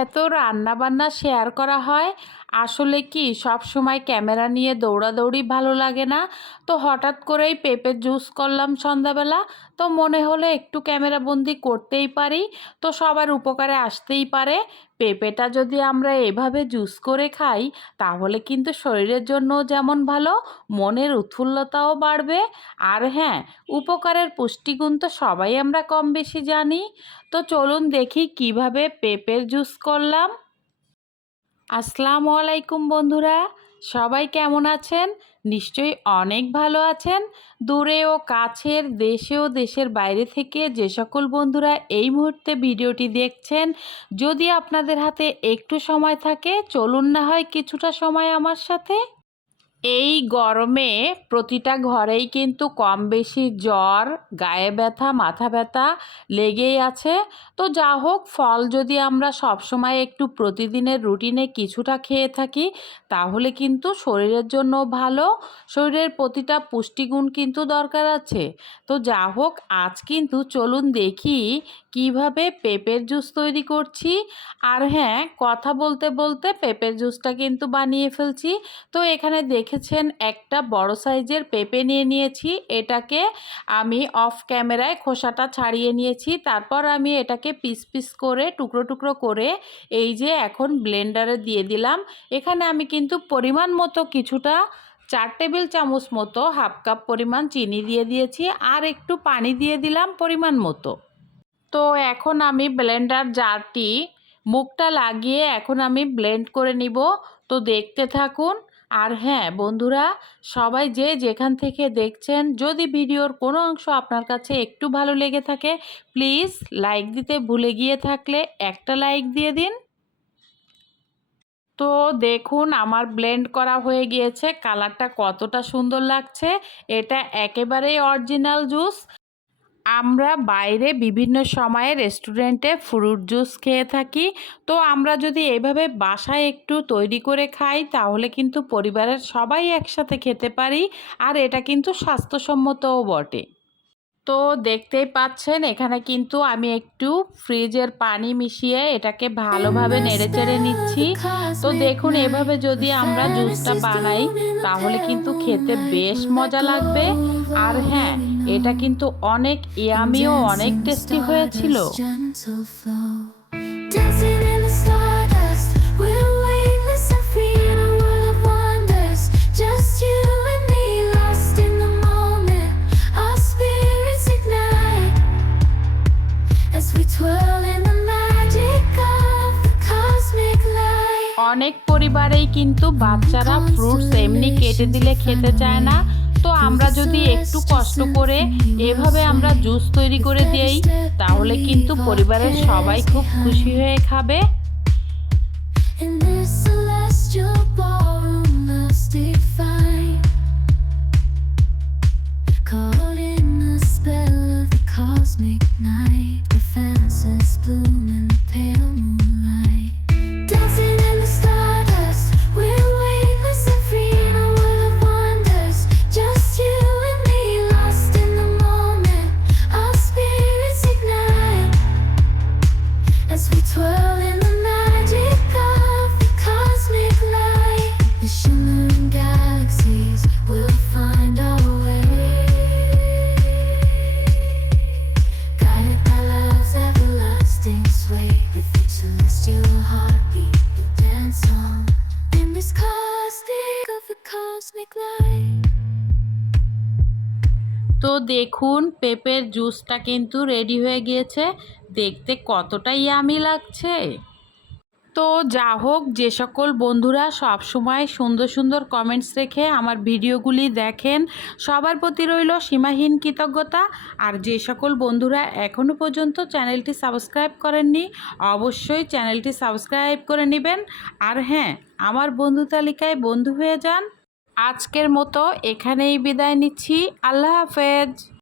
এত রান্না বান্না শেয়ার করা হয়। আসলে কি সব সময় ক্যামেরা নিয়ে দৌড়াদৌড়ি ভালো লাগে না। তো হঠাৎ করেই পেঁপের জুস করলাম সন্ধ্যাবেলা। তো মনে হলো একটু ক্যামেরা বন্দি করতেই পারি, তো সবার উপকারে আসতেই পারে। পেঁপেটা যদি আমরা এভাবে জুস করে খাই তাহলে কিন্তু শরীরের জন্য যেমন ভালো, মনের উৎফুল্লতাও বাড়বে। আর হ্যাঁ, উপকারের পুষ্টিগুণ তো সবাই আমরা কম বেশি জানি। তো চলুন দেখি কিভাবে পেঁপের জুস করলাম। আসসালামু আলাইকুম বন্ধুরা, সবাই কেমন আছেন? নিশ্চয়ই অনেক ভালো আছেন। দূরে ও কাছের, দেশে ও দেশের বাইরে থেকে যে সকল বন্ধুরা এই মুহূর্তে ভিডিওটি দেখছেন, যদি আপনাদের হাতে একটু সময় থাকে চলুন না হয় কিছুটা সময় আমার সাথে। এই গরমে প্রতিটা ঘরেই কিন্তু কম বেশি জ্বর, গায়ে ব্যথা, মাথা ব্যথা লেগেই আছে। তো যা হোক, ফল যদি আমরা সবসময় একটু প্রতিদিনের রুটিনে কিছুটা খেয়ে থাকি তাহলে কিন্তু শরীরের জন্য ভালো। শরীরের প্রতিটা পুষ্টিগুণ কিন্তু দরকার আছে। তো যা হোক, আজ কিন্তু চলুন দেখি কিভাবে পেঁপের জুস তৈরি করছি। আর হ্যাঁ, কথা বলতে বলতে পেঁপের জুসটা কিন্তু বানিয়ে ফেলছি। তো এখানে দেখেছেন একটা বড় সাইজের পেঁপে নিয়ে নিয়েছি। এটাকে আমি অফ ক্যামেরায় খোসাটা ছাড়িয়ে নিয়েছি। তারপর আমি এটাকে পিস পিস করে টুকরো টুকরো করে এই যে এখন ব্লেন্ডারে দিয়ে দিলাম। এখানে আমি কিন্তু পরিমাণ মতো কিছুটা 4 টেবিল চামচ মতো, হাফ কাপ পরিমাণ চিনি দিয়ে দিয়েছি, আর একটু পানি দিয়ে দিলাম পরিমাণ মতো। তো এখন আমি ব্লেন্ডার জারটি মুখটা লাগিয়ে এখন আমি ব্লেন্ড করে নিব। তো দেখতে থাকুন। আর হ্যাঁ বন্ধুরা, সবাই যে যেখান থেকে দেখছেন, যদি ভিডিওর কোনো অংশ আপনার কাছে একটু ভালো লেগে থাকে প্লিজ লাইক দিতে ভুলে গিয়ে থাকলে একটা লাইক দিয়ে দিন। তো দেখুন আমার ব্লেন্ড করা হয়ে গিয়েছে, কালারটা কতটা সুন্দর লাগছে। এটা একেবারেই অরিজিনাল জুস। আমরা বাইরে বিভিন্ন সময়ে রেস্টুরেন্টে ফ্রুট জুস খেয়ে থাকি। তো আমরা যদি এভাবে বাসায় একটু তৈরি করে খাই তাহলে কিন্তু পরিবারের সবাই একসাথে খেতে পারি। আর এটা কিন্তু স্বাস্থ্যসম্মতও বটে। তো দেখতেই পাচ্ছেন এখানে কিন্তু আমি একটু ফ্রিজের পানি মিশিয়ে এটাকে ভালোভাবে নেড়েচেড়ে নিচ্ছি। তো দেখুন এভাবে যদি আমরা জুসটা বানাই তাহলে কিন্তু খেতে বেশ মজা লাগবে। আর হ্যাঁ, এটা কিন্তু অনেক ইয়ামি ও অনেক টেস্টি হয়েছিল। অনেক পরিবারেই কিন্তু বাচ্চারা ফ্রুটস এমনি কেটে দিলে খেতে চায় না। তো আমরা যদি একটু কষ্ট করে এভাবে আমরা জুস তৈরি করে দেই তাহলে কিন্তু পরিবারের সবাই খুব খুশি হয়ে খাবে। তো দেখুন পেঁপের জুসটা কিন্তু রেডি হয়ে গিয়েছে, দেখতে কতটা ইয়ামি লাগছে। তো যা হোক, যে সকল বন্ধুরা সব সময় সুন্দর সুন্দর কমেন্টস রেখে আমার ভিডিওগুলি দেখেন সবার প্রতি রইল সীমাহীন কৃতজ্ঞতা। আর যে সকল বন্ধুরা এখনও পর্যন্ত চ্যানেলটি সাবস্ক্রাইব করেননি অবশ্যই চ্যানেলটি সাবস্ক্রাইব করে নেবেন। আর হ্যাঁ, আমার বন্ধু তালিকায় বন্ধু হয়ে যান। আজকের মতো এখানেই বিদায় নিচ্ছি। আল্লাহ হাফেজ।